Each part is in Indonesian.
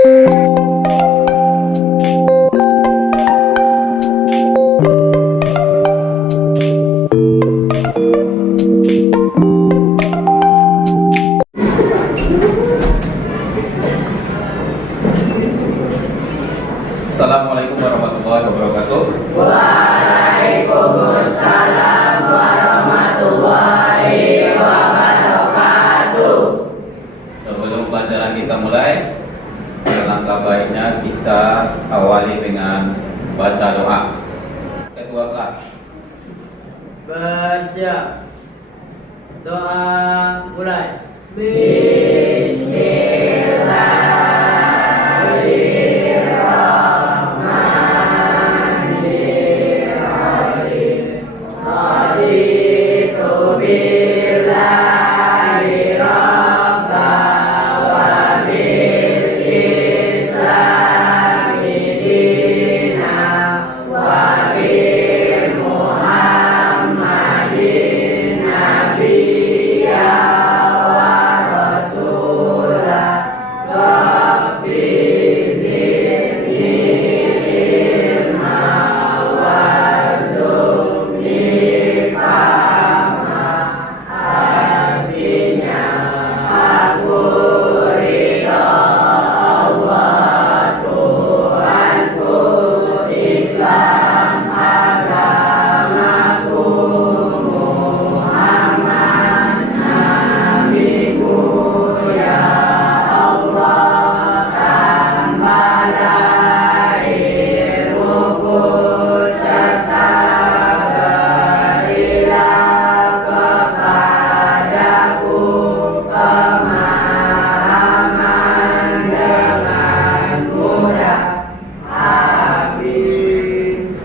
Assalamualaikum warahmatullahi wabarakatuh. Waalaikumsalam warahmatullahi wabarakatuh. Sebelum pelajaran kita mulai, alangkah baiknya kita awali dengan baca doa. Ketua kelas, Baca doa mulai. Bismillahirrahmanirrahim. Raditu billahi rabban wa bil islami dinan wa bi Muhammadin nabiyya wa rasulah. Rabbi zidni ilma warzuqni fahma. Artinya aku ridha Allah Tuhanku, Islam agamaku, Muhammad nabiku. Ya Allah, tambahlah ilmuku serta berilah kepadaku pemahaman dengan mudah. Amin.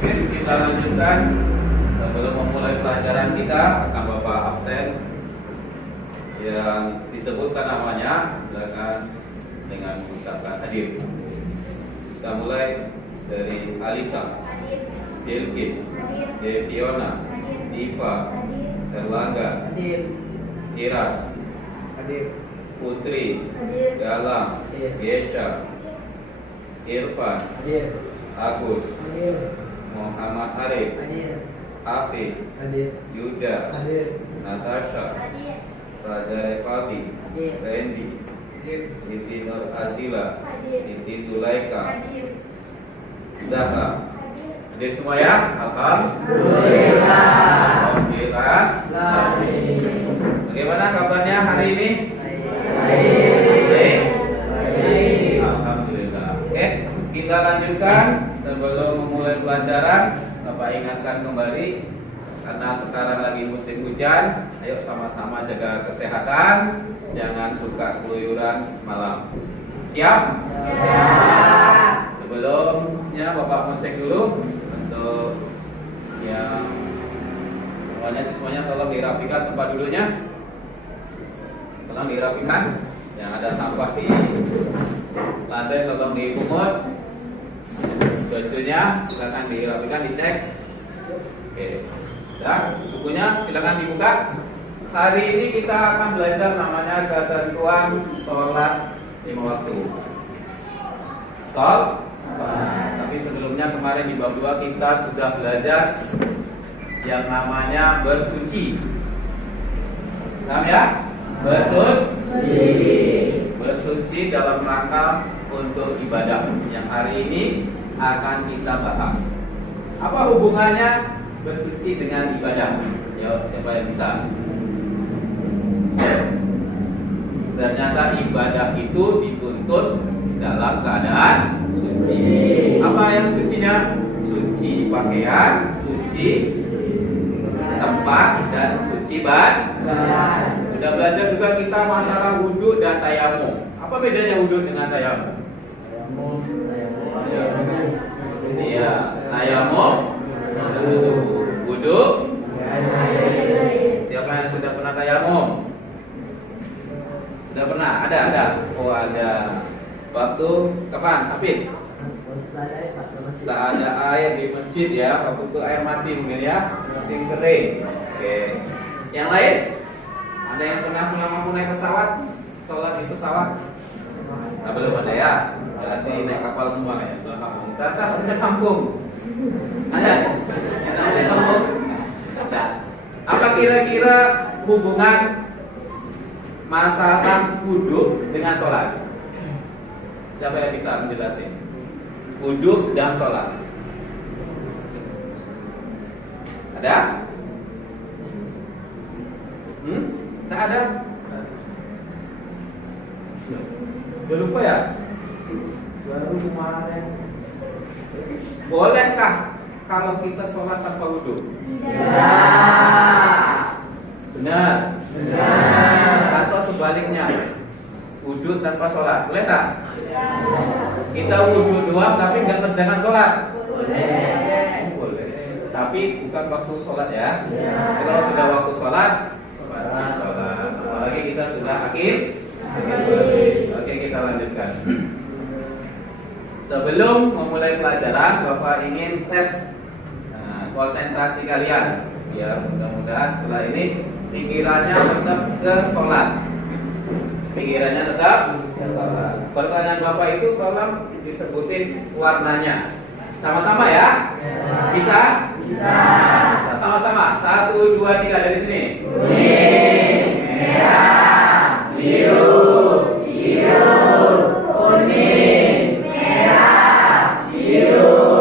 oke, kita lanjutkan. Sebelum memulai pelajaran kita, akan Bapak absen yang disebutkan namanya, silakan dengan mengucapkan hadir. Kita mulai dari Alisa, Delkis, Deviona, Diva, Erlangga, Hadir. Iras, Hadir. Putri, Hadir. Galang, Hadir. Gesha, Irfan, Hadir. Agus, Hadir. Muhammad Arif, Hadir. Afif, Hadir. Yuda, Hadir. Natasha, Raja Revaldi, Hadir. Randy, Siti Nur Azila, Siti Zulaika, Zahra. Hadir semua ya? Alhamdulillah. Bagaimana kabarnya hari ini? Baik. Alhamdulillah. Oke, kita lanjutkan. Sebelum memulai pelajaran, Bapak ingatkan kembali, karena sekarang lagi musim hujan, ayo sama-sama jaga kesehatan, jangan suka keluyuran malam. Siap? Sebelumnya Bapak mau cek dulu untuk yang semuanya, siswanya tolong dirapikan tempat duduknya. Tolong dirapikan. Yang ada sampah di lantai tolong dipungut. Bajunya silakan dirapikan, dicek. Oke. Ya, bukunya silakan dibuka. Hari ini kita akan belajar namanya ketentuan sholat 5 waktu. Tapi sebelumnya kemarin di bab 2 kita sudah belajar yang namanya bersuci. Paham ya? Bersuci dalam rangka untuk ibadah. Yang hari ini akan kita bahas. Apa hubungannya bersuci dengan ibadah? Yo, siapa yang bisa? Ternyata ibadah itu dituntut dalam keadaan suci. Apa yang sucinya? Suci pakaian, suci tempat, dan suci badan. Sudah belajar juga kita masalah wudhu dan tayamum. Apa bedanya wudhu dengan tayamum? Iya, tayamum wudhu. Siapa yang sudah pernah tayamum? Sudah pernah? Ada. Oh, ada. Waktu kapan? Hafid? Setelah ada air di masjid ya, waktu itu air mati mungkin ya, musim kering. Oke. Yang lain? Ada yang pernah naik pesawat? sholat di pesawat? Nah, belum ada ya. Berarti naik kapal semua ya. Belum kampung. Tata udah kampung. Ada? Yang udah kampung? Nah, apa kira-kira hubungan masalah wudhu dengan sholat? Siapa yang bisa menjelaskan? Wudhu dan sholat. Ada? Tak ada? Udah lupa ya? Baru kemarin. Bolehkah kalau kita sholat tanpa wudhu? Tidak. Benar. Benar. Atau sebaliknya, wudhu tanpa sholat, boleh tak? Kita wudhu doang tapi nggak kerjakan sholat. Boleh. Boleh. Tapi bukan waktu sholat ya. Kalau sudah waktu sholat, wajib sholat. Apalagi kita sudah akhir. Oke, kita lanjutkan. Sebelum memulai pelajaran, Bapak ingin tes konsentrasi kalian. Ya, mudah-mudahan setelah ini pikirannya tetap ke sholat. Pikirannya tetap ke sholat. Pertanyaan Bapak itu tolong disebutin warnanya. Sama-sama ya? Bisa? Bisa. Sama-sama. 1, 2, 3 dari sini. Kuning, merah, biru, kuning, merah, biru,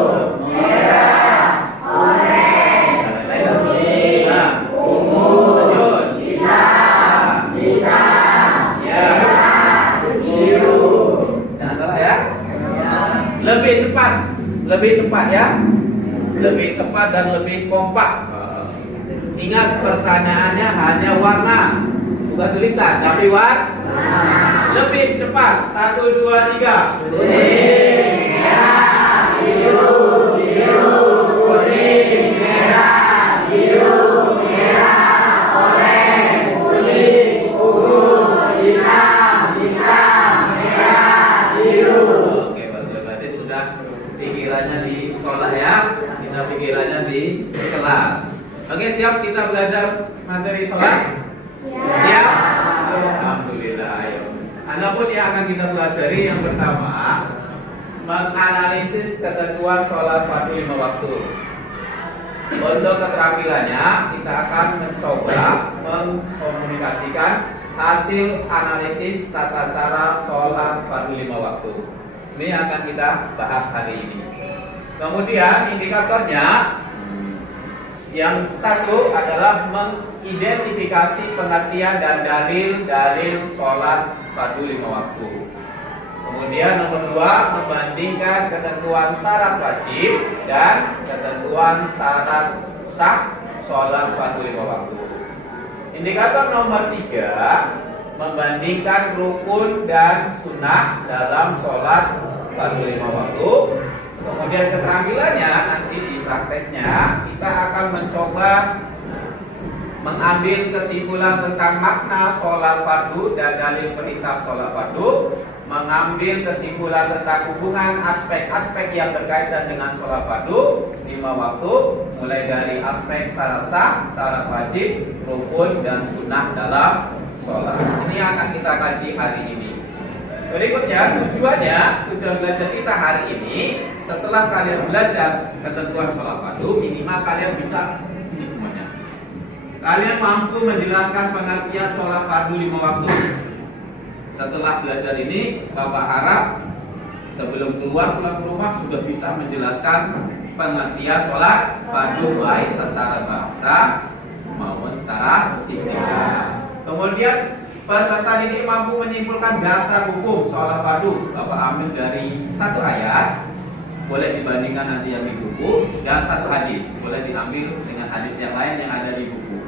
lebih cepat ya, lebih cepat dan lebih kompak. Ingat pertanyaannya hanya warna, bukan tulisan, tapi warna. Lebih cepat. 1, 2, 3. kuning, merah, biru, kuning, merah, biru, merah, oranye, kuning, ungu, hitam, merah, biru. Oke, berarti sudah pikirannya di sekolah ya, kita pikirannya di kelas. Oke, siap kita belajar materi sholat? Siap? Alhamdulillah, ayo. Anda pun yang akan kita pelajari yang pertama, menganalisis ketentuan sholat fardu 5 waktu. Untuk keterampilannya, kita akan mencoba mengkomunikasikan hasil analisis tata cara sholat fardu 5 waktu. Ini yang akan kita bahas hari ini. Kemudian indikatornya yang satu adalah mengidentifikasi pengertian dan dalil-dalil sholat fardu 5 waktu. Kemudian nomor 2, membandingkan ketentuan syarat wajib dan ketentuan syarat sah sholat fardu 5 waktu. Indikator nomor 3, membandingkan rukun dan sunnah dalam sholat fardu 5 waktu. Kemudian keterampilannya nanti di prakteknya kita akan mencoba mengambil kesimpulan tentang makna sholat fardu dan dalil perintah sholat fardu, mengambil kesimpulan tentang hubungan aspek-aspek yang berkaitan dengan sholat fardu 5 waktu, mulai dari aspek syarat sah, syarat wajib, rukun dan sunnah dalam sholat. Ini yang akan kita kaji hari ini. Berikutnya tujuan belajar kita hari ini, setelah kalian belajar ketentuan sholat fardu, minimal kalian bisa ini semuanya. Kalian mampu menjelaskan pengertian sholat fardu 5 waktu. Setelah belajar ini, Bapak harap sebelum pulang ke rumah sudah bisa menjelaskan pengertian sholat fardu baik secara bahasa maupun secara istilah. Kemudian peserta ini mampu menyimpulkan dasar hukum sholat fardu. Bapak ambil dari satu ayat, boleh dibandingkan nanti yang di buku, dan satu hadis, boleh diambil dengan hadis yang lain yang ada di buku.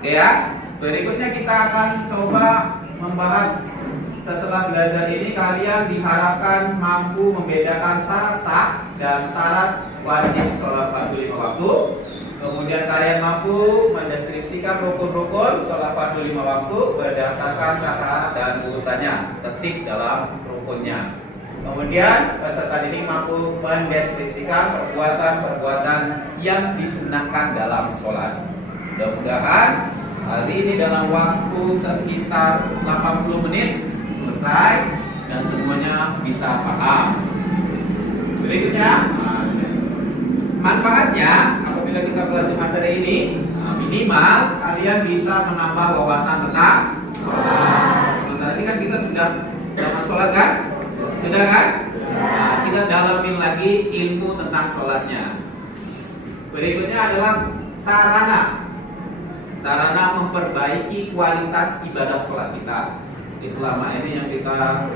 Oke ya. Berikutnya kita akan coba membahas. Setelah belajar ini kalian diharapkan mampu membedakan syarat sah dan syarat wajib sholat fardu 5 waktu. Kemudian kalian mampu mendeskripsikan rukun-rukun sholat fardu 5 waktu berdasarkan kata dan urutannya, ketik dalam rukunnya. Kemudian peserta didik mampu mendeskripsikan perbuatan-perbuatan yang disunahkan dalam sholat. Mudah-mudahan Hari ini dalam waktu sekitar 80 menit selesai dan semuanya bisa paham. Berikutnya, manfaatnya apabila kita belajar materi ini, minimal kalian bisa menambah wawasan tentang sholat. Sementara ini kan kita sudah dalam sholat kan? Sudah kan? Nah, kita dalamin lagi ilmu tentang sholatnya. Berikutnya adalah sarana memperbaiki kualitas ibadah sholat kita. Jadi selama ini yang kita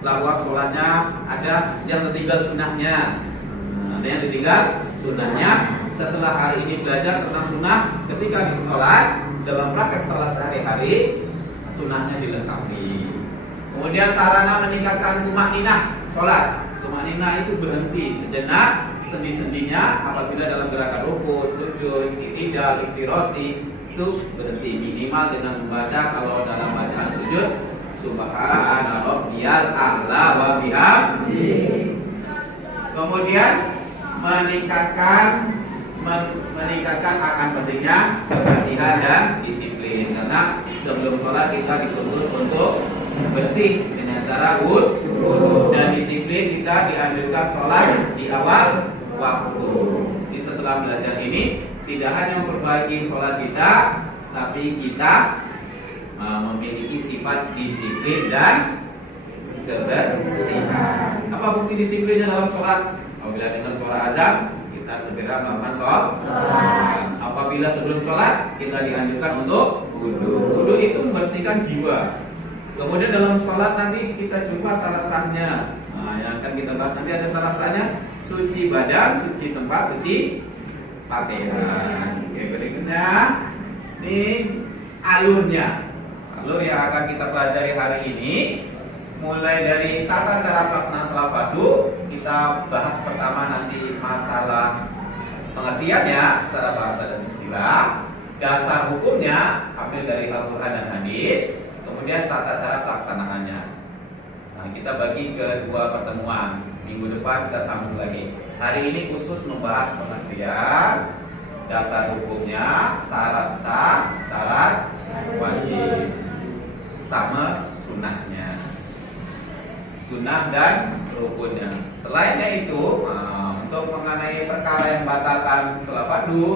lakukan sholatnya ada yang tertinggal sunnahnya, ada yang tertinggal sunnahnya. Setelah hari ini belajar tentang sunnah, ketika di sholat dalam praktek sholat sehari-hari sunnahnya dilengkapi. Kemudian sarana meningkatkan tumakninah sholat. Tumakninah itu berhenti sejenak sendi-sendinya apabila dalam gerakan ruku, sujud, i'tidal, iftirosi itu berhenti minimal dengan membaca kalau dalam bacaan sujud subhana rabbiyal a'la wa bihamdihi. Kemudian meningkatkan akan pentingnya kebersihan dan disiplin, karena sebelum sholat kita dituntut untuk bersih dengan cara wudu, dan disiplin kita dianjurkan sholat di awal waktu. Jadi setelah belajar ini tidak hanya memperbaiki sholat kita, tapi kita memiliki sifat disiplin dan kebersihan. Apa bukti disiplinnya dalam sholat? Apabila dengar suara azan, kita segera melakukan sholat. Apabila sebelum sholat, kita dianjurkan untuk wudu. Wudu itu membersihkan jiwa. Kemudian dalam sholat nanti kita jumpa salah sahnya. Nah, yang akan kita bahas nanti ada salah sahnya: suci badan, suci tempat, suci pakaian. Oke, berikutnya ini alurnya. Alur yang akan kita pelajari hari ini, mulai dari tata cara pelaksanaan sholat fardu. Kita bahas pertama nanti masalah pengertiannya secara bahasa dan istilah, dasar hukumnya ambil dari Al-Quran dan hadis, kemudian tata cara pelaksanaannya. Nah, kita bagi ke dua pertemuan. Minggu depan kita sambung lagi. Hari ini khusus membahas pengertian, dasar hukumnya, syarat sah, syarat wajib, sama sunnahnya, sunnah dan rukunnya. Selainnya itu, untuk mengenai perkara yang membatalkan sholat fardu,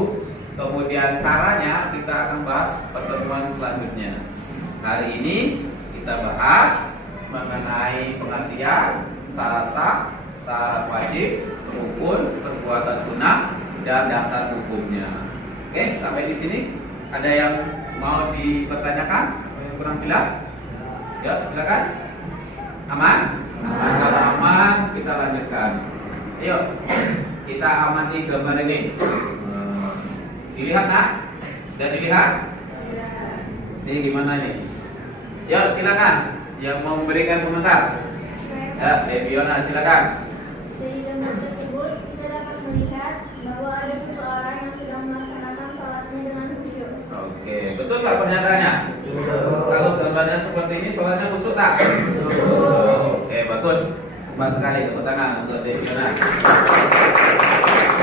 kemudian caranya kita akan bahas pertemuan selanjutnya. Hari ini kita bahas mengenai pengertian, syarat sah, syarat wajib, rukun, perbuatan sunnah, dan dasar hukumnya. Oke, sampai di sini. Ada yang mau dipertanyakan? Yang kurang jelas? Ya, silakan. Aman? Aman. Kalau aman, kita lanjutkan. Ayo, kita amati gambar ini. Dilihat, nak? Dan dilihat? Ini gimana ini? Ya, silakan. Yang mau memberikan komentar? Ya, Deviona, silakan. Dari gambar tersebut kita dapat melihat bahwa ada seseorang yang sedang melaksanakan sholatnya dengan khusyuk. Oke, betul nggak pernyataannya? Kalau gambarnya seperti ini, sholatnya khusyuk tak? Oke, bagus. Pas sekali, tepuk tangan untuk Deviona.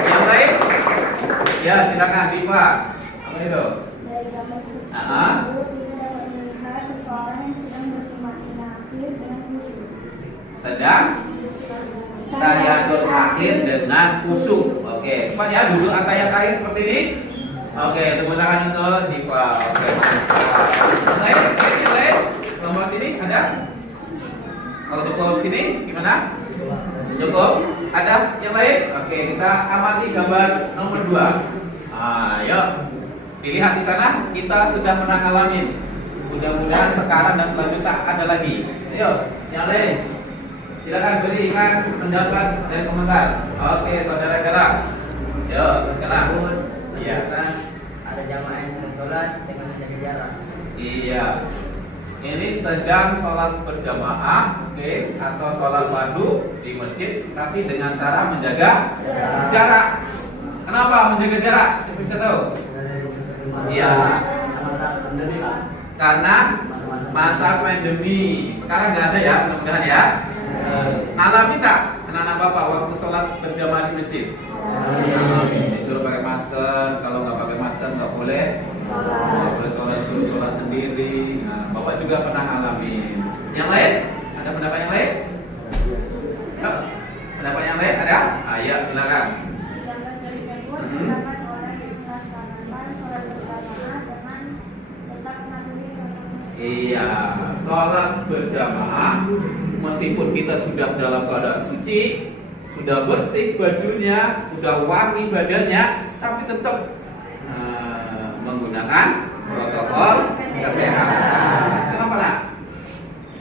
Yang lain? Ya, silakan, Diva. Apa itu? Dari gambar tersebut kita dapat melihat seseorang yang sedang bertumakninah akhir dengan khusyuk. Sedang tahiyatul akhir dengan khusyuk. Oke, cepat ya, duduk atayat akhir seperti ini. Oke, tepuk tangan untuk Diva. Oke, yang lain? Nomor sini ada? Kalau cukup sini, gimana? Cukup? Ada yang lain? Oke, kita amati gambar nomor 2. Ayo, dilihat di sana. Kita sudah pernah ngalamin. Mudah-mudahan sekarang dan selanjutnya ada lagi. Ayo, yang lain. Silakan berikan pendapat dan komentar. Oke, saudara gerak. Yo, gerak. Iya. Ada jamaah yang sedang sholat dengan menjaga jarak. Iya. Ini sedang sholat berjamaah, oke, atau sholat fardu di masjid, tapi dengan cara menjaga jarak. Kenapa menjaga jarak? Siapa bisa tahu? Iya. Masa pandemi, Pak. Karena masa pandemi. Sekarang nggak ada ya, mudah-mudahan ya. Alami tak anak-anak bapak waktu sholat berjamaah di masjid? Disuruh pakai masker, kalau nggak pakai masker nggak boleh Boleh sholat suruh sholat sendiri. Nah, Bapak juga pernah ngalamin. Yang lain? Ada pendapat yang lain? Ya. Pendapat yang lain ada? Ayo silakan. Sedangkan dari tersebut terdapat orang yang melaksanakan sholat berjamaah dengan tetap mematuhi protokol. Iya, sholat berjamaah meskipun kita sudah dalam keadaan suci, sudah bersih bajunya, sudah wangi badannya, tapi tetap menggunakan protokol kesehatan. Kenapa nak?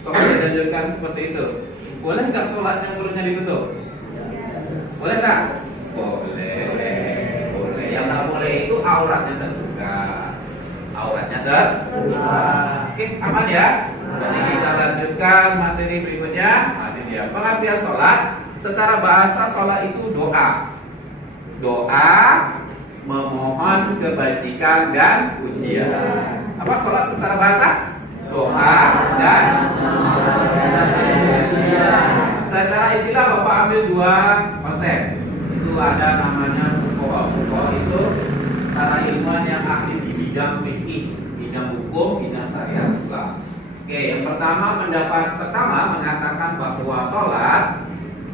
Kok dianjurkan seperti itu? Boleh nggak sholatnya mulutnya ditutup? Boleh nggak? Boleh. Yang nggak boleh itu auratnya terbuka. Auratnya terbuka. Oke, aman ya? Jadi kita lanjutkan materi berikutnya. Ini dia pengertian sholat. Secara bahasa sholat itu doa. Doa memohon kebajikan dan pujian. Apa sholat secara bahasa? Doa dan secara istilah Bapak ambil dua konsep. Itu ada namanya fuqaha itu para ilmuwan yang ahli di bidang fikih, bidang hukum, bidang syariat Islam. Oke, yang pertama pendapat pertama mengatakan bahwa sholat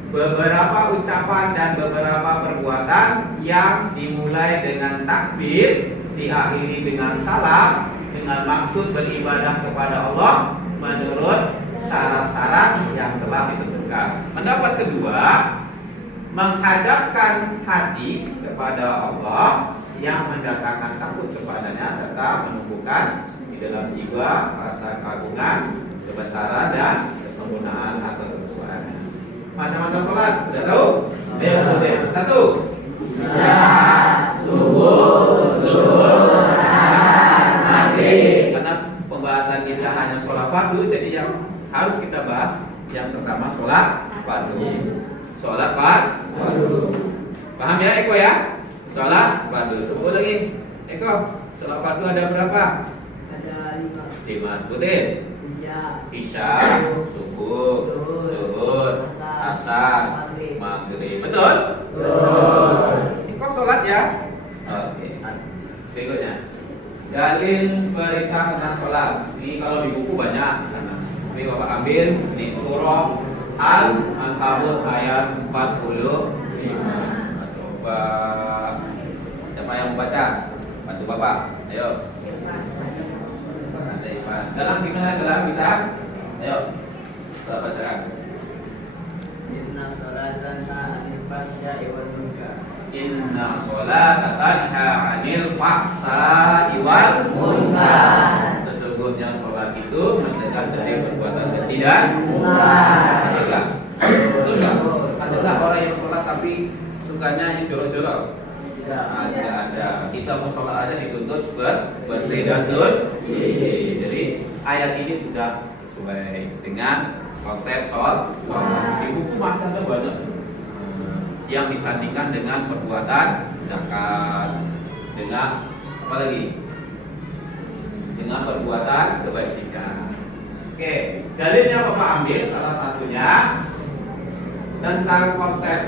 beberapa ucapan dan beberapa perbuatan yang dimulai dengan takbir, diakhiri dengan salam, dengan maksud beribadah kepada Allah menurut syarat-syarat yang telah ditentukan. Pendapat kedua, menghadapkan hati kepada Allah yang mendatangkan takut kepadanya serta menumbuhkan di dalam jiwa rasa kagungan, kebesaran dan kesempurnaan atas sesuatu. Macam-macam sholat, sudah tahu? Ayo, satu. Subuh, zuhur, asar, maghrib. Karena pembahasan kita hanya sholat fardu, jadi yang harus kita bahas yang pertama sholat fardu. Sholat fardu. Paham ya Eko ya? Sholat fardu. Sebut lagi. Eko, sholat fardu ada berapa? Ada 5. Sebutin. Isya, subuh, zuhur, asar, maghrib. Betul? Eko sholat ya? Oke. Berikutnya. Dalil perintah tentang sholat. Ini kalau di buku banyak di sana. Tapi Bapak ambil di surah Al-Ankabut ayat 45. Coba siapa yang membaca? Bantu Bapak. Ayo. Dalam gimana? Dalam bisa? Ayo. Kita bacakan. Inna sholatan ta'anil fahsya'i wal munkar. Inna sholata tanha 'anil fahsya'i wal munkar. Sesungguhnya sholat itu mencegah dari perbuatan keji dan munkar. Betul nggak? Ada nggak orang yang sholat tapi sukanya yang jorok-jorok? Tidak. Ada. Kita mau sholat aja dituntut bersih dan suci. Jadi ayat ini sudah sesuai dengan konsep sholat. Di buku masih ada banyak yang disandingkan dengan perbuatan zakat, dengan apa lagi? Dengan perbuatan kebajikan. Oke, dalilnya Bapak ambil salah satunya tentang konsep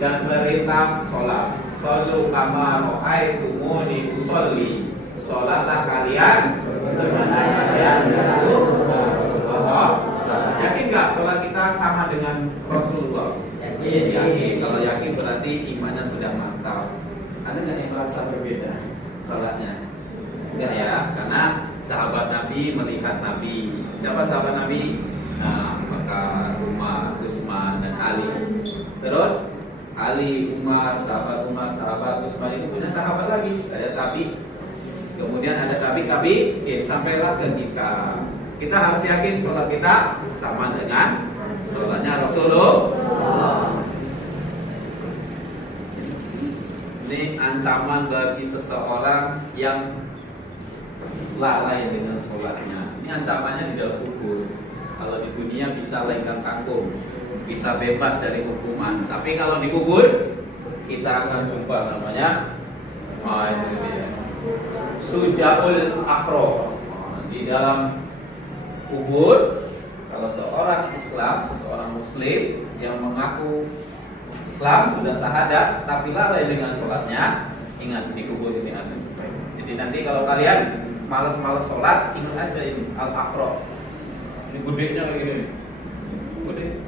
dan perintah sholat. Shollu kama ra'aitumuni usolli. Sholatlah kalian sebagaimana kalian Rasulullah. Yakin nggak sholat kita sama dengan Rasulullah? Yakin. Kalau yakin berarti imannya sudah mantap. Ada nggak yang merasa berbeda sholatnya? Enggak ya, karena sahabat Nabi melihat Nabi. Siapa sahabat Nabi? Nah, maka Umar, Utsman dan Ali. Terus Ali, Umar, sahabat Utsman itu punya sahabat lagi. Ada tabi. Kemudian ada tabi, sampailah ke kita. Kita harus yakin sholat kita sama dengan sholatnya Rasulullah. Ini ancaman bagi seseorang yang lalai dengan sholatnya. Ini ancamannya di dalam kubur. Kalau di dunia bisa lenggang kangkung, bisa bebas dari hukuman. Tapi kalau di kubur kita akan jumpa namanya itu dia. Sujaul akro. Di dalam kubur, kalau seorang Islam, seseorang Muslim yang mengaku Islam sudah syahadat tapi lalai dengan sholatnya, ingat di kubur ini akan jumpa. Jadi Jadi nanti kalau kalian malas-malas sholat, ingat aja ini Al-Aqra. Ini gedenya kayak gini. Gede.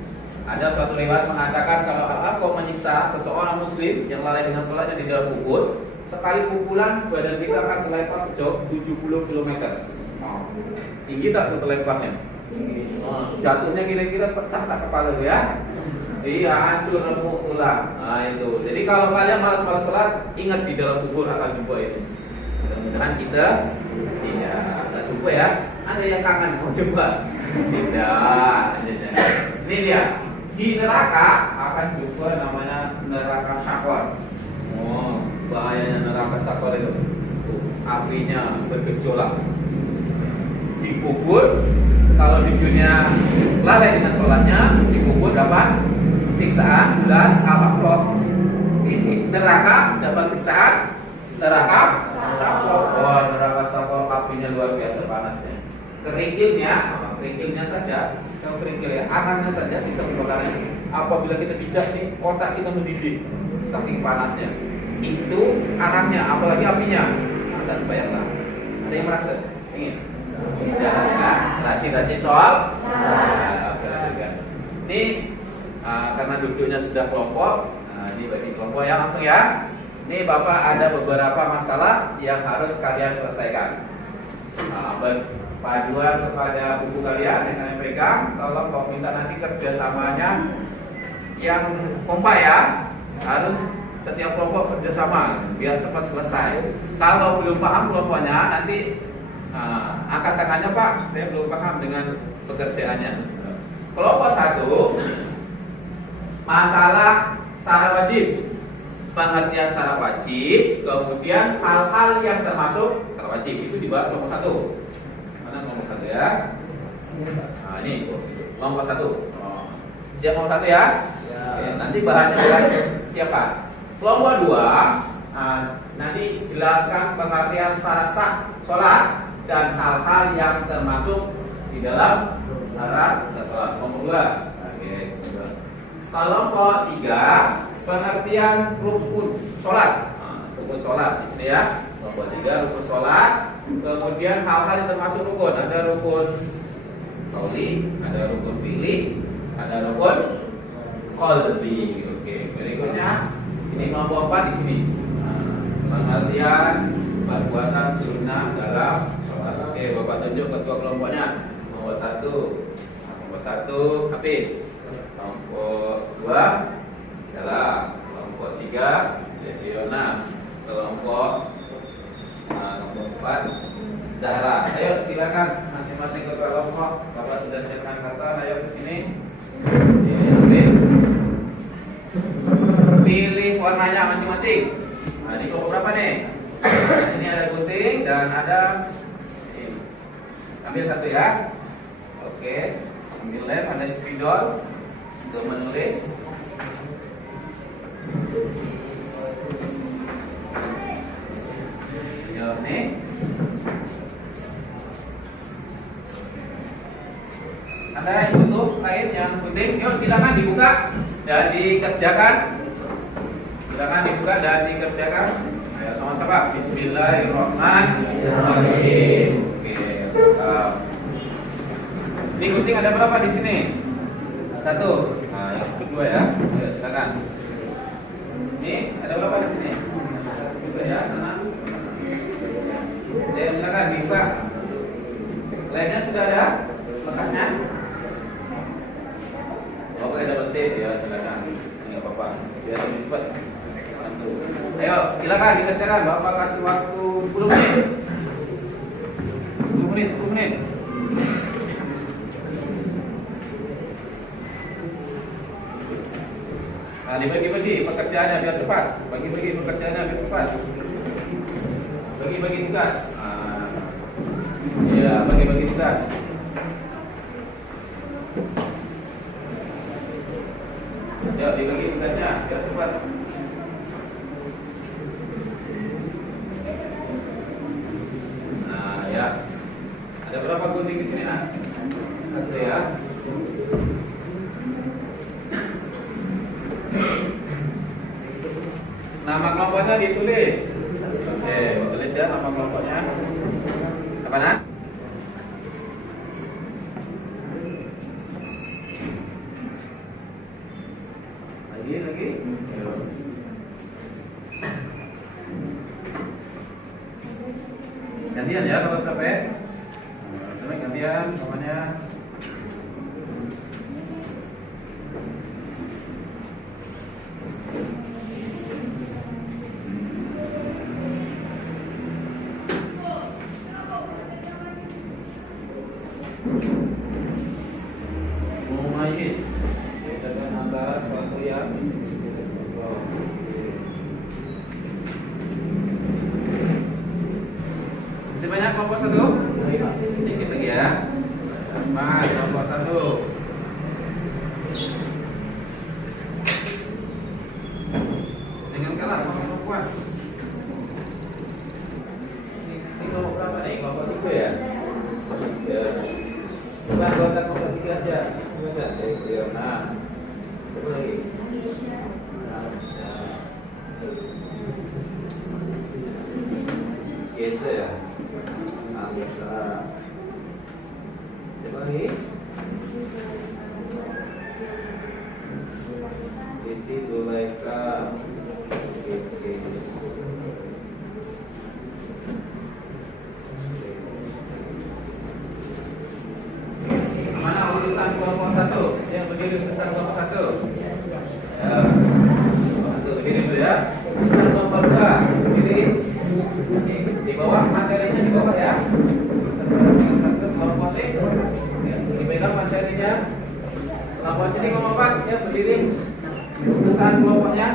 Ada suatu riwayat mengatakan kalau Al-Aqra menyiksa seseorang muslim yang lalai dengan sholatnya di dalam kubur, sekali pukulan badan kita akan terlempar sejauh 70 km. Tinggi tak tuh terlemparnya? Jatuhnya kira-kira pecah tak kepala lu ya? Iya, hancur remuk tulang. Nah itu. Jadi kalau kalian malas-malas sholat, ingat di dalam kubur akan jumpa ini. Mudah-mudahan kita tidak jumpa ya. Ada yang kangen mau jumpa? Tidak. Ini dia. Di neraka akan jumpa namanya neraka syakor. Oh, bahayanya neraka syakor itu. Apinya bergejolak. Di kubur, kalau di dunia lalai dengan sholatnya, di kubur dapat siksaan bulan Al-Aqra. Ini neraka dapat siksaan neraka Syakor. Wah, neraka Syakor apinya luar biasa panasnya. Kerikilnya saja, kalau kerikil ya, anaknya saja sisa pembakarannya. Apabila kita pijak nih, otak kita mendidih, saking panasnya. Itu anaknya, apalagi apinya. Dan bayarlah. Ada yang merasa? Ingin? Tidak. Rajin-rajin soal. Ini karena duduknya sudah kelompok, ini bagi kelompok ya langsung ya. Ini Bapak ada beberapa masalah yang harus kalian selesaikan. Paduan kepada buku kalian yang kalian pegang, tolong Bapak minta nanti kerjasamanya yang kompak ya. Harus setiap kelompok kerjasama biar cepat selesai. Kalau belum paham kelompoknya nanti angkat tangannya Pak, saya belum paham dengan pekerjaannya. Kelompok 1 masalah syarat wajib, pengertian syarat wajib, kemudian hal-hal yang termasuk syarat wajib itu dibahas kelompok 1. Mana kelompok 1 ya? Nah ini kelompok 1. Siap kelompok 1 ya? Oke, nanti bahannya bahas siapa? Kelompok 2 nanti jelaskan pengertian syarat sah sholat dan hal-hal yang termasuk di dalam syarat sah sholat. Kelompok 2. Oke. Kelompok 3 pengertian rukun sholat. Rukun sholat di sini ya. Kelompok 3 rukun sholat. Kemudian hal-hal yang termasuk rukun. Ada rukun qauli, ada rukun fi'li, ada rukun qalbi. Oke. Berikutnya ini kelompok 4 di sini. Pengertian perbuatan sunnah dalam sholat. Oke, Bapak tunjuk ketua kelompoknya. Nomor 1. Nomor 1 Hafid. Kelompok 2 adalah kelompok 3 Leviona. Kelompok nomor 4 Zahra. Ayo silakan masing-masing ketua kelompok. Bapak sudah siapkan karton. Ayo ke sini. Pilih warnanya masing-masing. Nah, ini kelompok berapa nih? Ini ada gunting dan ada ini. Ambil satu ya. Oke. Ambil lem, ada spidol untuk menulis. Nih. Ada yang butuh kain yang gunting? Yuk silakan dibuka dan dikerjakan. Silakan dibuka dan dikerjakan. Ayo sama-sama. Bismillahirrahmanirrahim. Oke. Ini gunting ada berapa di sini? 1. Nah, yang kedua ya. Ayo silakan. Ini ada berapa di sini? 1 ya. Ayo silakan dibuka. Lemnya sudah ada? Lekasnya? Oke, double tape ya, silakan. Ini enggak apa-apa. Biar lebih cepat. Ayo, silakan dikerjakan. Bapak kasih waktu 10 menit. 10 menit. Nah, dibagi-bagi pekerjaannya biar cepat. Bagi-bagi pekerjaannya biar cepat. Bagi-bagi tugas. Ya, bagi-bagi tugas. Ya, dibagi tugasnya biar cepat. Nah, ya. Ada berapa gunting di sini, Nak? 1 ya. Nama kelompoknya ditulis. Oke, tulis ditulis ya nama kelompoknya. Apa nak? Lagi. Gantian ya kalau capek. Coba gantian namanya. Mumayyiz bedakan antara suatu yang masih banyak kelompok satu? Sedikit lagi ya. Semangat kelompok satu. Dengan kalah kelompok kuat. Ini kelompok berapa nih? Kelompok 3 ya? Ya. Coba anggota kelompok 3 aja. Nah, coba lagi. Gitu ya. Nah, biasa. Coba lagi. Siti Zulaika. Mana urusan kelompok 1? Yang berdiri besar kelompok 1. Ya. Kelompok 1 berdiri dulu ya. Besar kelompok 2 berdiri. Di bawah materinya di bawah ya. Kelompok sini. Ya, dipegang materinya. Kelompok sini kelompok 4 ya berdiri. Urusan kelompoknya.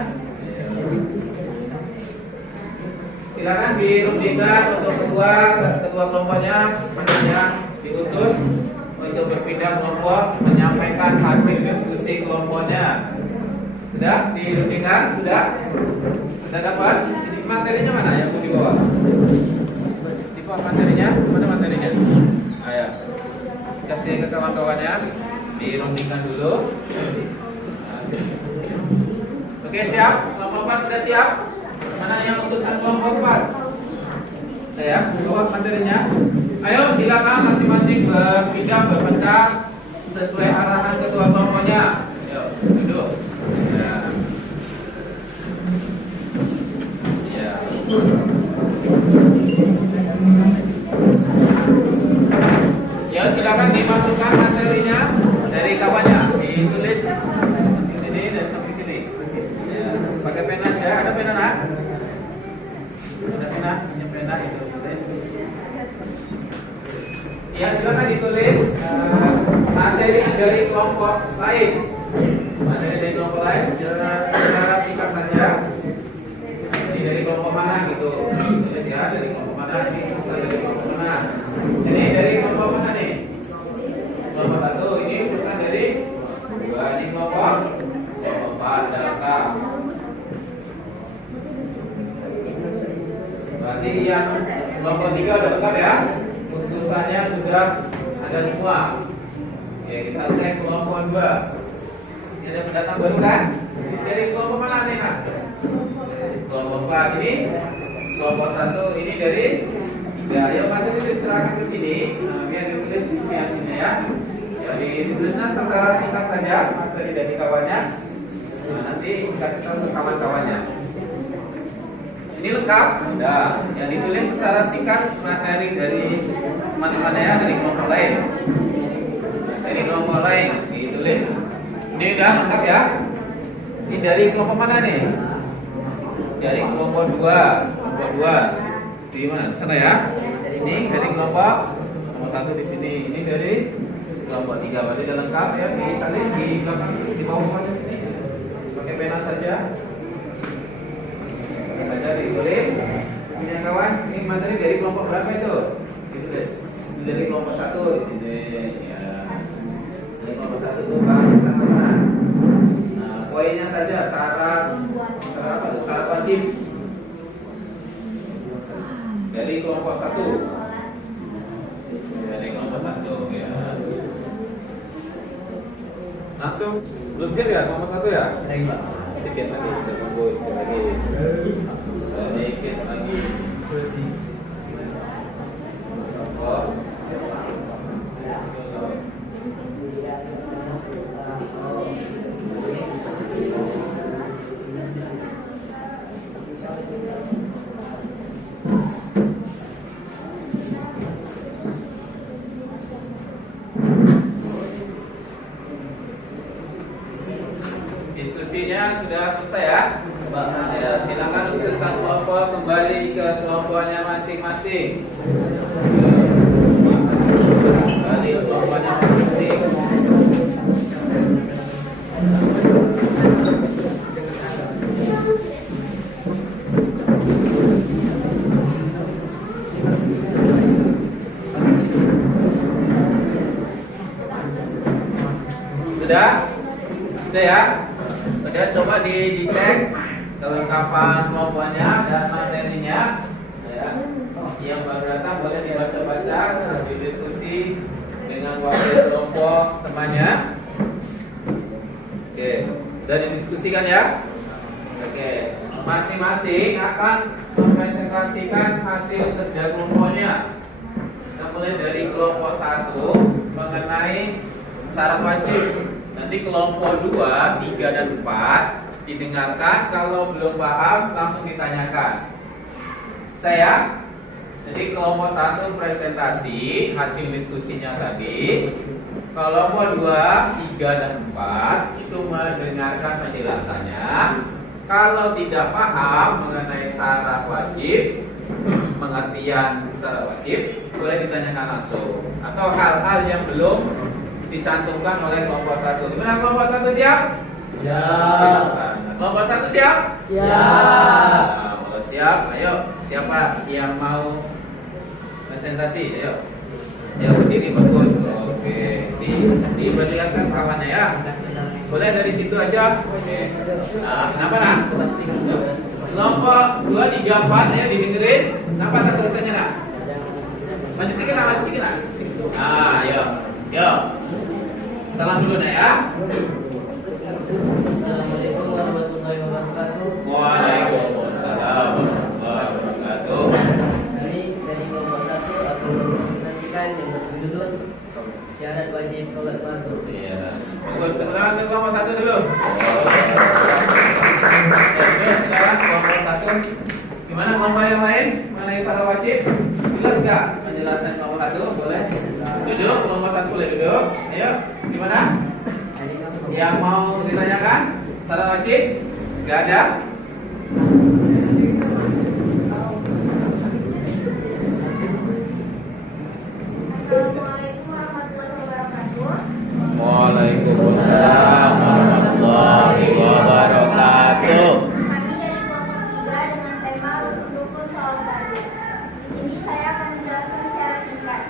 Silakan dirundingkan untuk kedua kelompoknya mana yang diutus untuk berpindah kelompok menyampaikan hasil diskusi kelompoknya. Sudah dirundingkan? Sudah dapat? Ini materinya mana yang di bawah? Di bawah materinya? Mana materinya? Ayo kasih ke kawan-kawannya, dirundingkan dulu. Oke, siap? Kelompok 4 sudah siap? Mana yang utusan kelompok 4? Saya bawa materinya. Ayo silakan masing-masing berpindah berpecah sesuai arahan ketua kelompoknya. Ayo duduk. Ya. Ya silakan dimasukkan materinya dari kawannya, ditulis ini dan sampai sini. Ya, pakai pena aja. Ada pena nak? Ada pena? Punya pena itu tulis. Ya silakan ditulis materi dari kelompok lain. Materi dari kelompok lain secara singkat saja. Ini dari kelompok mana gitu? Tulis ya dari kelompok mana ini? Dari kelompok mana? Ini dari kelompok mana nih? Kelompok 1. Ini urusan dari 2. Ini kelompok 4 data. Berarti yang kelompok 3 udah lengkap ya? Urusannya sudah ada semua. Ya kita cek kelompok 2. Ini ada pendatang baru kan? Ini dari kelompok mana nih nak? Kelompok 4 ini. Kelompok 1 ini dari 3. Ya materi diserahkan ke sini. Nah, biar ditulis destinasinya ya. Ya ditulisnya secara singkat saja materi dari kawannya. Nah, nanti kasih tahu ke kawan-kawannya. Ini lengkap, sudah. Yang ditulis secara singkat materi dari teman-teman ya, dari kelompok lain. Dari kelompok lain ditulis. Ini udah lengkap ya. Ini dari kelompok mana nih? Dari kelompok 2. Kelompok 2 di mana? Di sana ya. Ini dari kelompok nomor 1 di sini. Ini dari kelompok 3. Berarti udah lengkap ya. Ditulis di belakang di bawah proses ini. Pakai pena saja. Saja ditulis. Punya kawan, ini materi dari kelompok berapa itu? Ditulis. Ini dari kelompok 1 di sini ya. Dari kelompok 1 itu bahas tentang mana? Nah, poinnya saja syarat apa tuh? Syarat wajib. Dari kelompok 1. Dari kelompok 1 ya. Langsung belum siap ya kelompok 1 ya? Baik, Pak. Sedikit lagi, kita tunggu sedikit lagi. Sedikit lagi. sudah selesai ya? Ya, silakan untuk satu kelompok kembali ke kelompoknya masing-masing. Kembali ke kelompoknya masing-masing. Sudah? Sudah ya? Sudah, coba dicek kelengkapan kelompoknya dan materinya ya. Yang baru datang boleh dibaca-baca, berdiskusi dengan wakil kelompok temannya. Oke, sudah didiskusikan ya? Oke, masing-masing akan mempresentasikan hasil kerja kelompoknya. Kita mulai dari kelompok 1 mengenai syarat wajib. Nanti kelompok 2, 3 dan 4 didengarkan, kalau belum paham langsung ditanyakan. Jadi kelompok 1 presentasi hasil diskusinya tadi. Kelompok 2, 3 dan 4 itu mendengarkan penjelasannya. Kalau tidak paham mengenai syarat wajib, pengertian syarat wajib, boleh ditanyakan langsung. Atau hal-hal yang belum dicantumkan oleh kelompok 1. Gimana kelompok 1 siap? Siap. Kelompok 1 siap? Siap. Nah, kalau siap, ayo siapa yang mau presentasi? Ayo. Ya berdiri bagus. Oke. Diperlihatkan kawannya ya. Boleh dari situ aja. Oke. Nah, kenapa nak? Kelompok 2, 3, 4 ya didengerin. Kenapa tak tulisannya nak? Maju sikit nak, maju sikit nak. Nah, ayo. Yo. Salam dulu nak ya. Assalamualaikum warahmatullahi wabarakatuh. Waalaikumsalam warahmatullahi wabarakatuh. Dari kelompok 1 aku menantikan yang berjudul syarat wajib sholat fardu. Iya. Bagus, tepuk tangan untuk kelompok 1 dulu. Sekarang kelompok 1. Gimana kelompok yang lain mengenai syarat wajib? Jelas nggak penjelasan kelompok 1? Boleh duduk, kelompok 1 boleh duduk. Ayo, gimana? Yang mau ditanyakan syarat wajib? Nggak ada? Assalamualaikum warahmatullahi wabarakatuh. Waalaikumsalam warahmatullahi wabarakatuh. Kami dari kelompok 3 dengan tema rukun-rukun sholat fardu. Di sini saya akan menjelaskan secara singkat.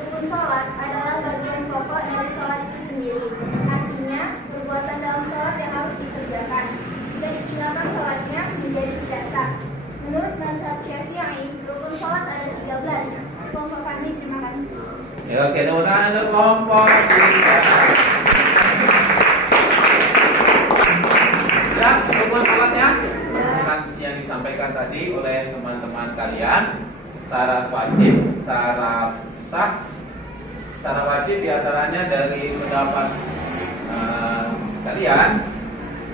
Rukun sholat adalah bagian pokok dari sholat itu sendiri. Artinya, perbuatan dalam sholat yang harus dikerjakan. Jika ditinggalkan sholatnya menjadi tidak sah. Menurut mazhab Syafi'i, rukun sholat ada 13. Kelompok kami, terima kasih. Ya, oke, tepuk tangan untuk kelompok 3. Jelas rukun sholatnya? Kan yang disampaikan tadi oleh teman-teman kalian, syarat wajib, syarat sah. Syarat wajib diantaranya dari pendapat kalian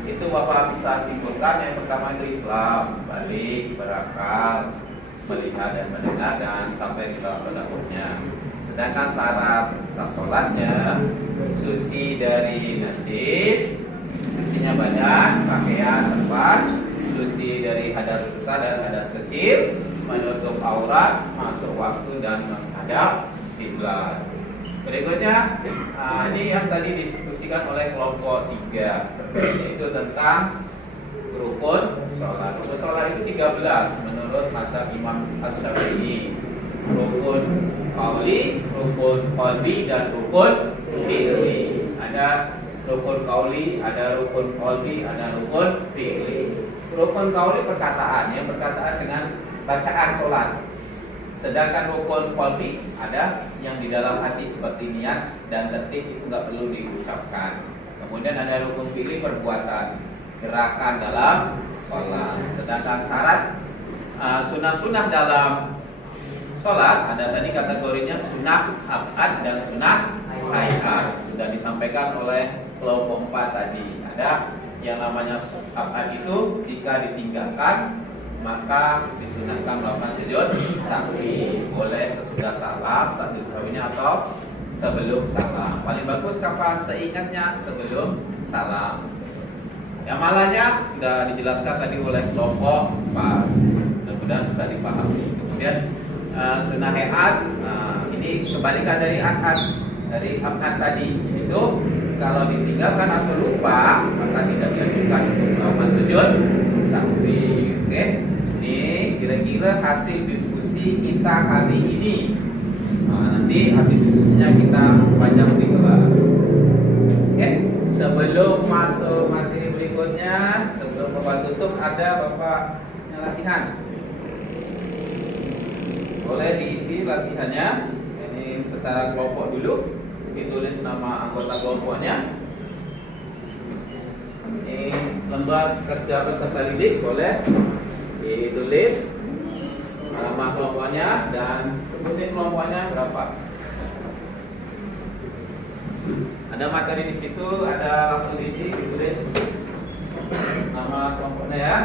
itu Bapak bisa simpulkan. Yang pertama itu Islam, balik, berakal, melihat dan mendengar dan sampai ke tadabburnya. Sedangkan syarat sah sholatnya suci dari najis, sucinya badan, pakaian, tempat, suci dari hadas besar dan hadas kecil, menutup aurat, masuk waktu dan menghadap kiblat. Berikutnya, ini yang tadi didiskusikan oleh kelompok 3, yaitu tentang rukun sholat. Rukun sholat itu 13 menurut mazhab Imam Asy-Syafi'i. Rukun qauli, rukun qalbi, dan rukun fi'li. Ada rukun qauli, ada rukun qalbi, ada rukun fi'li. Rukun qauli perkataan, ya, perkataan dengan bacaan sholat. Sedangkan rukun qalbi ada yang di dalam hati seperti niat dan tertib, itu nggak perlu diucapkan. Kemudian ada rukun fi'li, perbuatan, gerakan dalam sholat. Sedangkan syarat sunnah-sunnah dalam sholat ada tadi kategorinya sunnah abad dan sunnah hayat. Sudah disampaikan oleh kelompok 4 tadi. Ada yang namanya abad itu jika ditinggalkan maka disunahkan melakukan sujud sahwi. Boleh sesudah salam, saat sahwinya atau sebelum salam. Paling bagus kapan? Seingatnya sebelum salam. Yang malahnya sudah dijelaskan tadi oleh kelompok Pak. Mudah-mudahan bisa dipahami. Kemudian sunnah he'at, ini kebalikan dari akad. Dari akad tadi itu kalau ditinggalkan atau lupa maka tidak dianjurkan untuk melakukan sujud sahwi. Oke, ini kira-kira hasil diskusi kita hari ini. Nanti hasil diskusinya kita panjang di kelas. Oke, sebelum masuk materi berikutnya, sebelum Bapak tutup ada Bapaknya latihan. Boleh diisi latihannya. Ini secara kelompok dulu. Ditulis nama anggota kelompoknya. Ini lembar kerja peserta didik, boleh ditulis nama kelompoknya dan sebutin kelompoknya berapa. Ada materi di situ, ada langsung diisi, ditulis nama kelompoknya ya.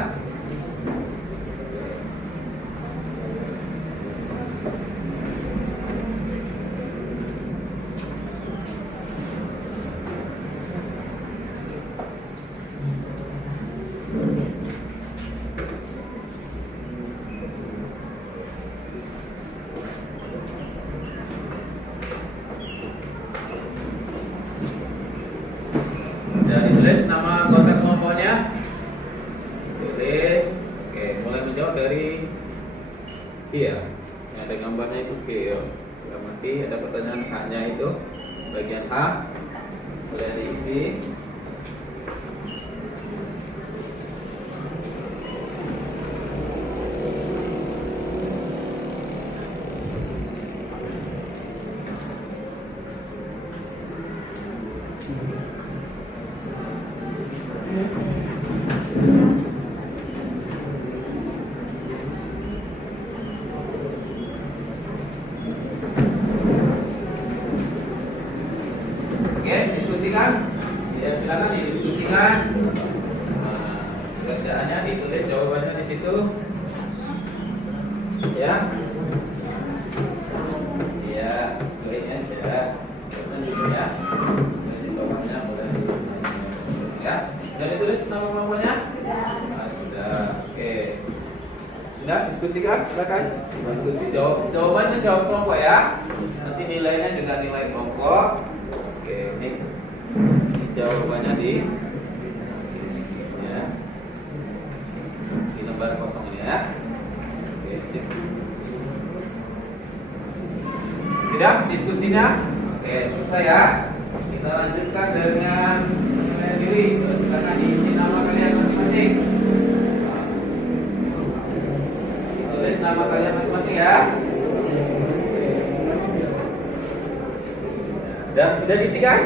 Ditulis nama anggota kelompoknya. Tulis. Oke, mulai menjawab dari G ya. Yang ada gambarnya itu G ya. Nanti ada pertanyaan H-nya itu bagian H. Boleh diisi. Ya, silakan didiskusikan. Kerjaannya ditulis, jawabannya di situ. Ya. Ya, baik aja. Jangan dulu ya. Nanti bawahnya boleh ditulis. Ya, sudah ditulis nama kelompoknya? Sudah. Oke. Sudah diskusikan, silakan. Diskusi jawabannya jawab kelompok ya. Nanti nilainya juga nilai kelompok. Oke, ini jawabannya di ya, di lembar kosong ini ya. Oke, sip. Tidak diskusinya? Oke, selesai ya. Kita lanjutkan dengan penilaian diri. Silakan diisi nama kalian masing-masing. Tulis nama kalian masing-masing ya. Sudah diisikan?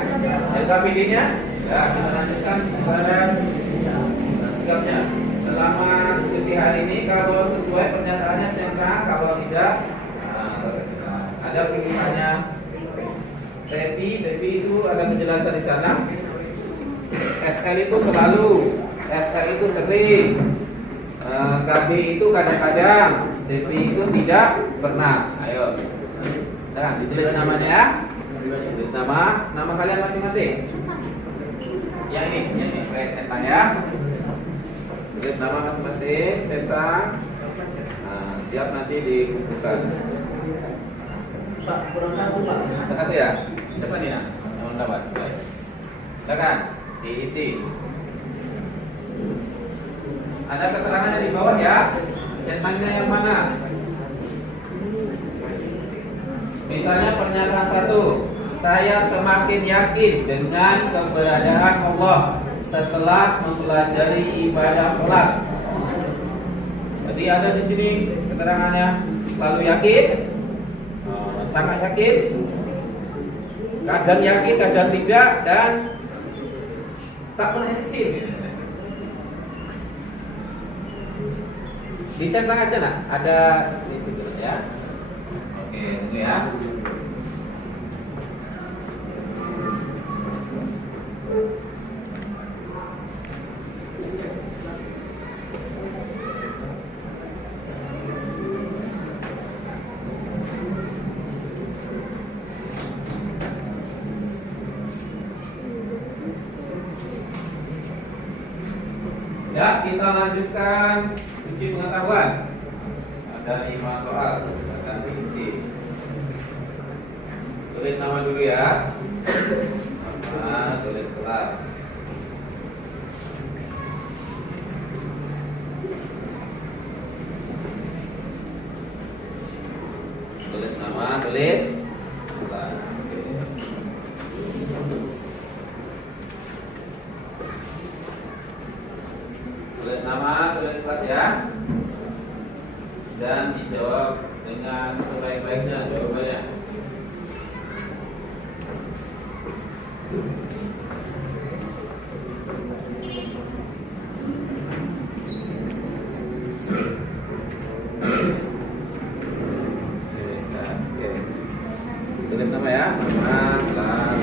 LKPD-nya? Ya, kita lanjutkan pada sikapnya. Selama diskusi hari ini, kalau sesuai pernyataannya centang, kalau tidak, ada pilihannya. Tepi itu ada penjelasan di sana. SL itu selalu, SL itu sering, KB itu kadang-kadang, tepi itu tidak pernah. Ayo, nah, ditulis namanya ya. Tulis nama kalian masing-masing. Yang ini saya centang ya. Tulis nama masing-masing, centang. Nah, siap nanti dikumpulkan. Pak, kurang satu Pak. Satu ya. Cepat nih ya. Yang dapat. Silakan diisi. Ada keterangannya di bawah ya. Centangnya yang mana? Misalnya pernyataan 1. Saya semakin yakin dengan keberadaan Allah setelah mempelajari ibadah sholat. Jadi ada di sini keterangannya selalu yakin, sangat yakin, kadang yakin, kadang tidak, dan tak pernah yakin. Dicentang aja nak, ada di situ ya. Oke, tunggu ya. Ya, kita lanjutkan uji pengetahuan. Ada 5 soal akan diisi. Tulis nama dulu ya. Nama, tulis kelas. Tulis nama, tulis kelas. Tulis nama, tulis kelas ya. Dan dijawab dengan sebaik-baiknya jawabannya. Oke. Tulis nama ya. Nama, kelas.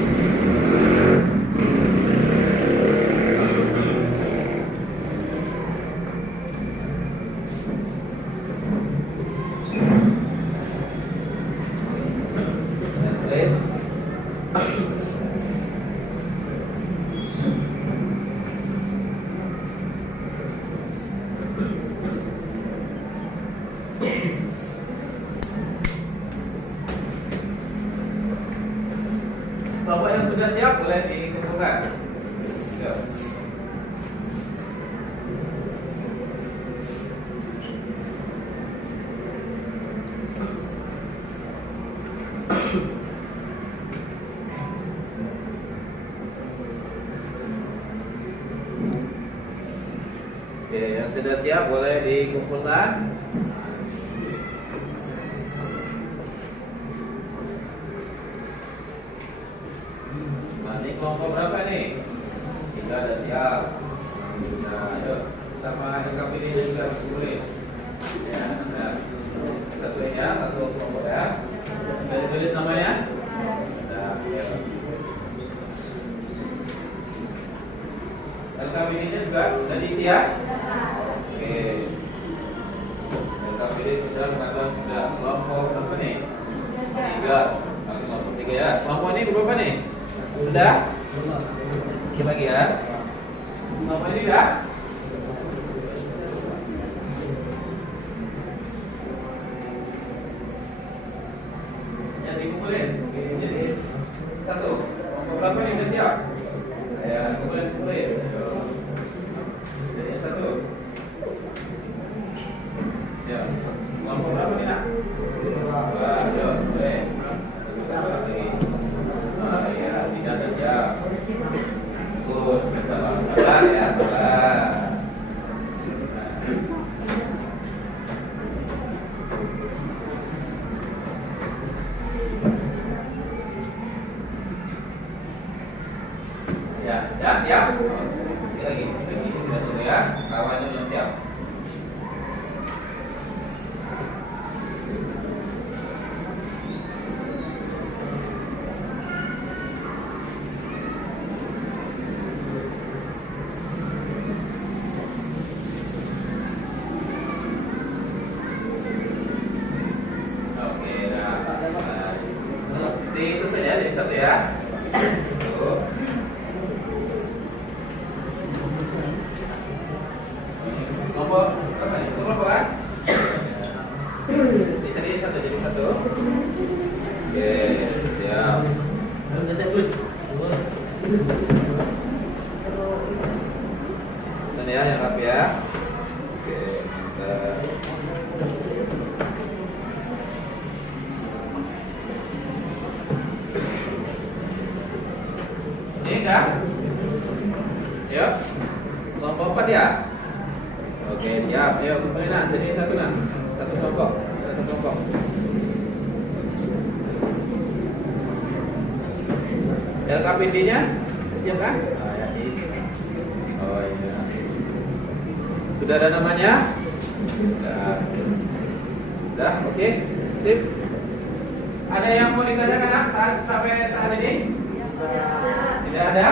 Bapak yang sudah siap boleh dikumpulkan. Ya. Oke, yang sudah siap boleh dikumpulkan. Ini kelompok berapa nih? Kita ada siap. Nah, ayo sama LKPD juga boleh. Ya, nah. Satu ini ya, satu kelompok ya. Sudah ditulis namanya? Nah, ya. LKPD-nya juga sudah diisi ya? Oke. LKPD sudah mengatakan sudah kelompok berapa nih? 3. Kelompok 3 ya. Kelompok ini berapa nih? Sudah? Sedikit lagi ya. Kelompok ini sudah? Yang dikumpulin. Jadi satu. Kelompok berapa nih udah siap? Ya, kumpulin. Jadi satu. Ya, kelompok berapa nih nak? 2. Ayo, boleh. Satu lagi. Ya, tidak ada siap. Sabar ya, sabar. Ya, siap. Sekali lagi, kita tunggu ya. Kawannya belum siap. Itu saja di satu ya. Tuh. Kelompok berapa nih? Kelompok kan? Bisa di satu jadi satu. Oke, siap. Sudah saya tulis. Sana ya, yang rapi ya. Oke, mantap. Ini kan? Ya. Kelompok 4 ya? Oke, siap. Ayo kumpulin nah. Jadi satu nah. Satu kelompok. Satu kelompok. LKPD-nya siap kan? Oh, ya, oh iya. Sudah ada namanya? Sudah, oke. Sip. Ada yang mau ditanyakan nak sampai saat ini? Tidak ada?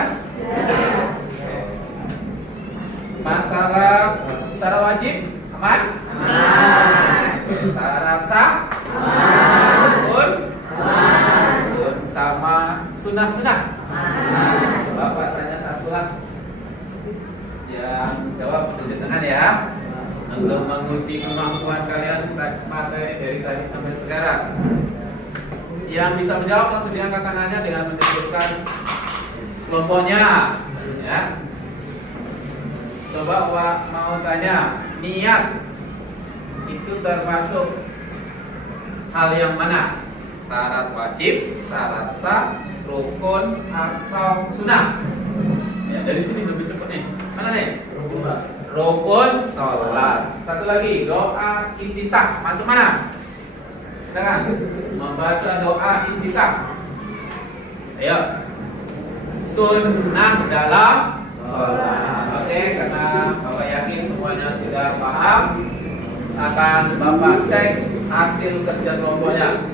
Masalah syarat wajib aman? Aman. Syarat sah? Aman. Rukun? Aman. Sama sunah-sunah? Aman. Bapak tanya satu lah. Yang jawab uji kemampuan kalian materi dari tadi sampai sekarang. Yang bisa menjawab langsung diangkat tangannya dengan menunjukkan kelompoknya, ya. Coba mau tanya, niat itu termasuk hal yang mana? Syarat wajib, syarat sah, rukun, atau sunnah? Ya, dari sini lebih cepat nih. Mana nih? Rukun sholat. Satu lagi, doa iftitah. Masuk mana? Silakan. Membaca doa iftitah. Ayo. Sunnah dalam sholat. Oke, karena Bapak yakin semuanya sudah paham, akan Bapak cek hasil kerja kelompoknya.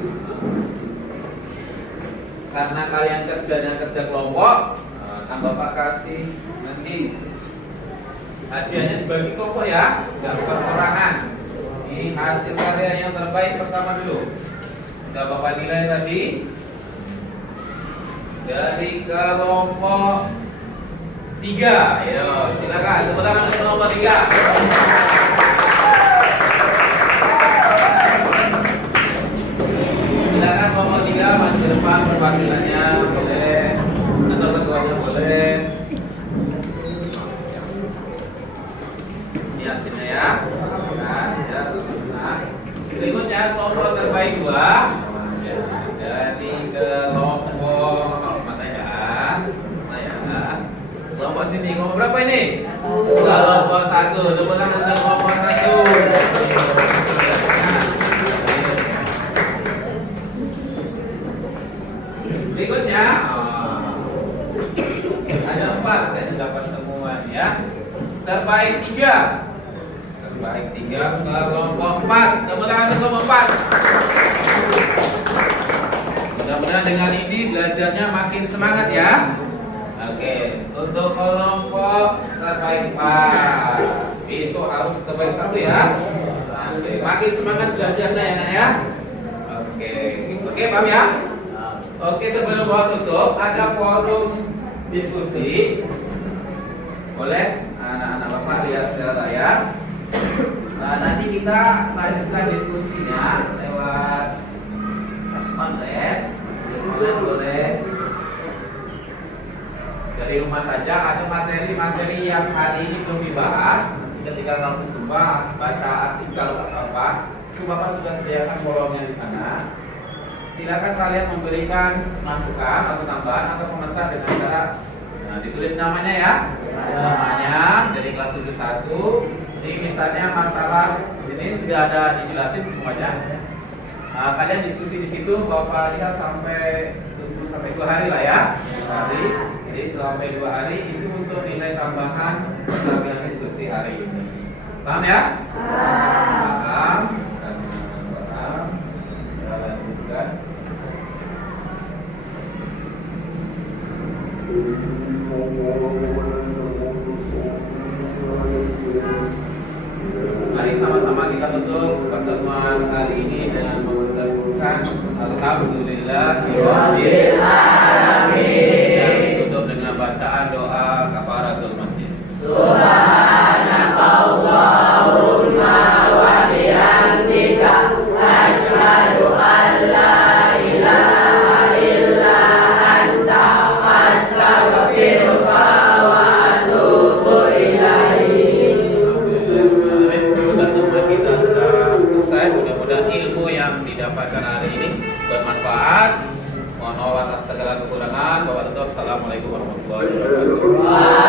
Karena kalian kerjanya kerja kelompok, akan Bapak kasih nanti hadiahnya dibagi kelompok ya, nggak perorangan. Ini hasil karya yang terbaik pertama dulu. Sudah Bapak nilai tadi dari kelompok 3. Ayo, silakan tepuk tangan untuk kelompok 3. Silakan kelompok 3 maju ke depan, perwakilannya boleh atau ketuanya boleh. Ini hasilnya ya. Nah, berikutnya kelompok terbaik 2. Jadi kelompok mana ya? Kelompok sini, kelompok berapa ini? Kelompok 1. Tepuk tangan untuk kelompok 1. Berikutnya ada 4, dan dapat semua ya. Terbaik 3. Terbaik 3 kelompok 4. Tepuk tangan untuk kelompok 4. Mudah-mudahan dengan ini belajarnya makin semangat ya. Oke, untuk kelompok terbaik 4, besok harus terbaik 1 ya. Oke, makin semangat belajarnya ya nak ya. Oke, paham ya? Oke, sebelum gua tutup, ada forum diskusi. Boleh anak-anak Bapak lihat secara layar. Nanti kita lanjutkan diskusinya lewat online. Boleh dari rumah saja. Ada materi-materi yang hari ini belum dibahas. Ketika kamu coba baca artikel atau apa, itu Bapak sudah sediakan kolomnya di sana. Silakan kalian memberikan masukan atau tambahan atau komentar dengan cara ditulis namanya ya. Namanya dari kelas 71. Ini misalnya masalah ini sudah ada dijelasin semuanya. Kalian diskusi di situ, Bapak lihat sampai 2 hari lah ya. Hari. Jadi sampai 2 hari itu untuk nilai tambahan pengambilan diskusi hari ini. Paham ya? Paham. Paham. Kita lanjutkan. Mari sama-sama kita tutup pertemuan hari ini dengan mengucapkan alhamdulillahirabbil alamin. Yang ditutup dengan bacaan doa kafaratul majlis. Subhanakallahumma wa bihamdika asyhadu an la ilaha illa anta astaghfiruka wa atubu ilaik. Pertemuan kita sudah selesai. Mudah-mudahan ilmu yang didapatkan hari ini bermanfaat. Mohon maaf atas segala kekurangan. Wassalamualaikum warahmatullahi wabarakatuh.